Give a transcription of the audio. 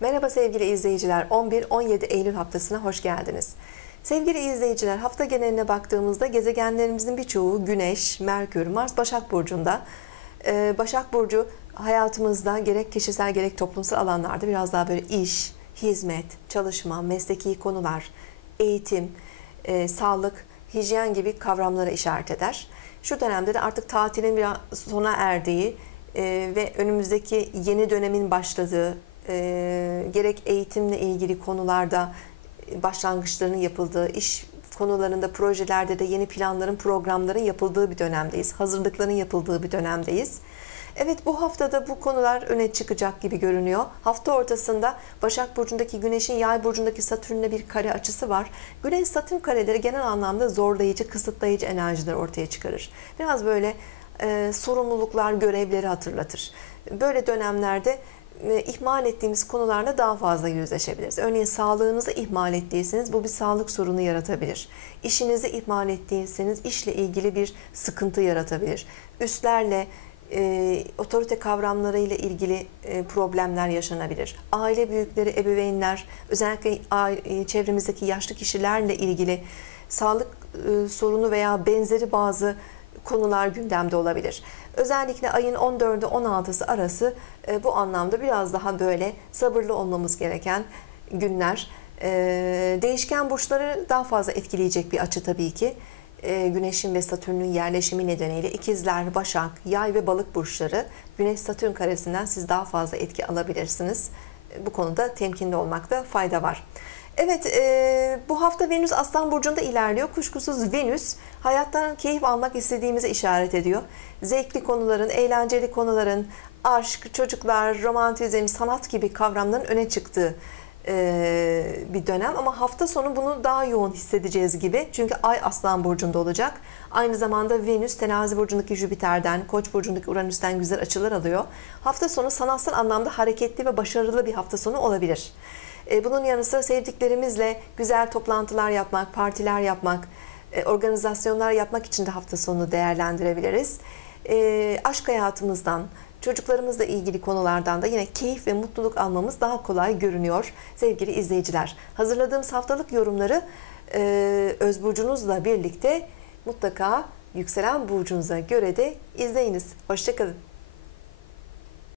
Merhaba sevgili izleyiciler. 11-17 Eylül haftasına hoş geldiniz. Sevgili izleyiciler, hafta geneline baktığımızda gezegenlerimizin birçoğu Güneş, Merkür, Mars Başak Burcu'nda. Ee, Başak Burcu hayatımızda gerek kişisel gerek toplumsal alanlarda biraz daha böyle iş, hizmet, çalışma, mesleki konular, eğitim, e, sağlık, hijyen gibi kavramlara işaret eder. Şu dönemde de artık tatilin biraz sona erdiği e, ve önümüzdeki yeni dönemin başladığı, e, gerek eğitimle ilgili konularda başlangıçların yapıldığı, iş konularında, projelerde de yeni planların, programların yapıldığı bir dönemdeyiz. Hazırlıkların yapıldığı bir dönemdeyiz. Evet bu haftada bu konular öne çıkacak gibi görünüyor. Hafta ortasında Başak Burcu'ndaki Güneş'in Yay Burcu'ndaki Satürn'le bir kare açısı var. Güneş Satürn kareleri genel anlamda zorlayıcı, kısıtlayıcı enerjiler ortaya çıkarır. Biraz böyle e, sorumluluklar, görevleri hatırlatır. Böyle dönemlerde ihmal ettiğimiz konularla daha fazla yüzleşebiliriz. Örneğin sağlığınızı ihmal ettiyseniz bu bir sağlık sorunu yaratabilir. İşinizi ihmal ettiyseniz işle ilgili bir sıkıntı yaratabilir. Üstlerle, e, otorite kavramlarıyla ilgili e, problemler yaşanabilir. Aile büyükleri, ebeveynler, özellikle aile, çevremizdeki yaşlı kişilerle ilgili sağlık e, sorunu veya benzeri bazı konular gündemde olabilir. Özellikle ayın 14'ü 16'sı arası e, bu anlamda biraz daha böyle sabırlı olmamız gereken günler. E, değişken burçları daha fazla etkileyecek bir açı tabii ki. E, Güneş'in ve Satürn'ün yerleşimi nedeniyle ikizler, Başak, Yay ve Balık burçları Güneş-Satürn karesinden siz daha fazla etki alabilirsiniz. Bu konuda temkinli olmakta fayda var. Evet, e, bu hafta Venüs Aslan Burcu'nda ilerliyor. Kuşkusuz Venüs hayattan keyif almak istediğimize işaret ediyor. Zevkli konuların, eğlenceli konuların, aşk, çocuklar, romantizm, sanat gibi kavramların öne çıktığı e, bir dönem. Ama hafta sonu bunu daha yoğun hissedeceğiz gibi. Çünkü Ay Aslan Burcu'nda olacak. Aynı zamanda Venüs Terazi Burcu'ndaki Jüpiter'den, Koç Burcu'ndaki Uranüs'ten güzel açılar alıyor. Hafta sonu sanatsal anlamda hareketli ve başarılı bir hafta sonu olabilir. E, bunun yanı sıra sevdiklerimizle güzel toplantılar yapmak, partiler yapmak, e, organizasyonlar yapmak için de hafta sonunu değerlendirebiliriz. E, aşk hayatımızdan, çocuklarımızla ilgili konulardan da yine keyif ve mutluluk almamız daha kolay görünüyor sevgili izleyiciler. Hazırladığımız haftalık yorumları öz burcunuzla birlikte mutlaka yükselen burcunuza göre de izleyiniz. Hoşçakalın.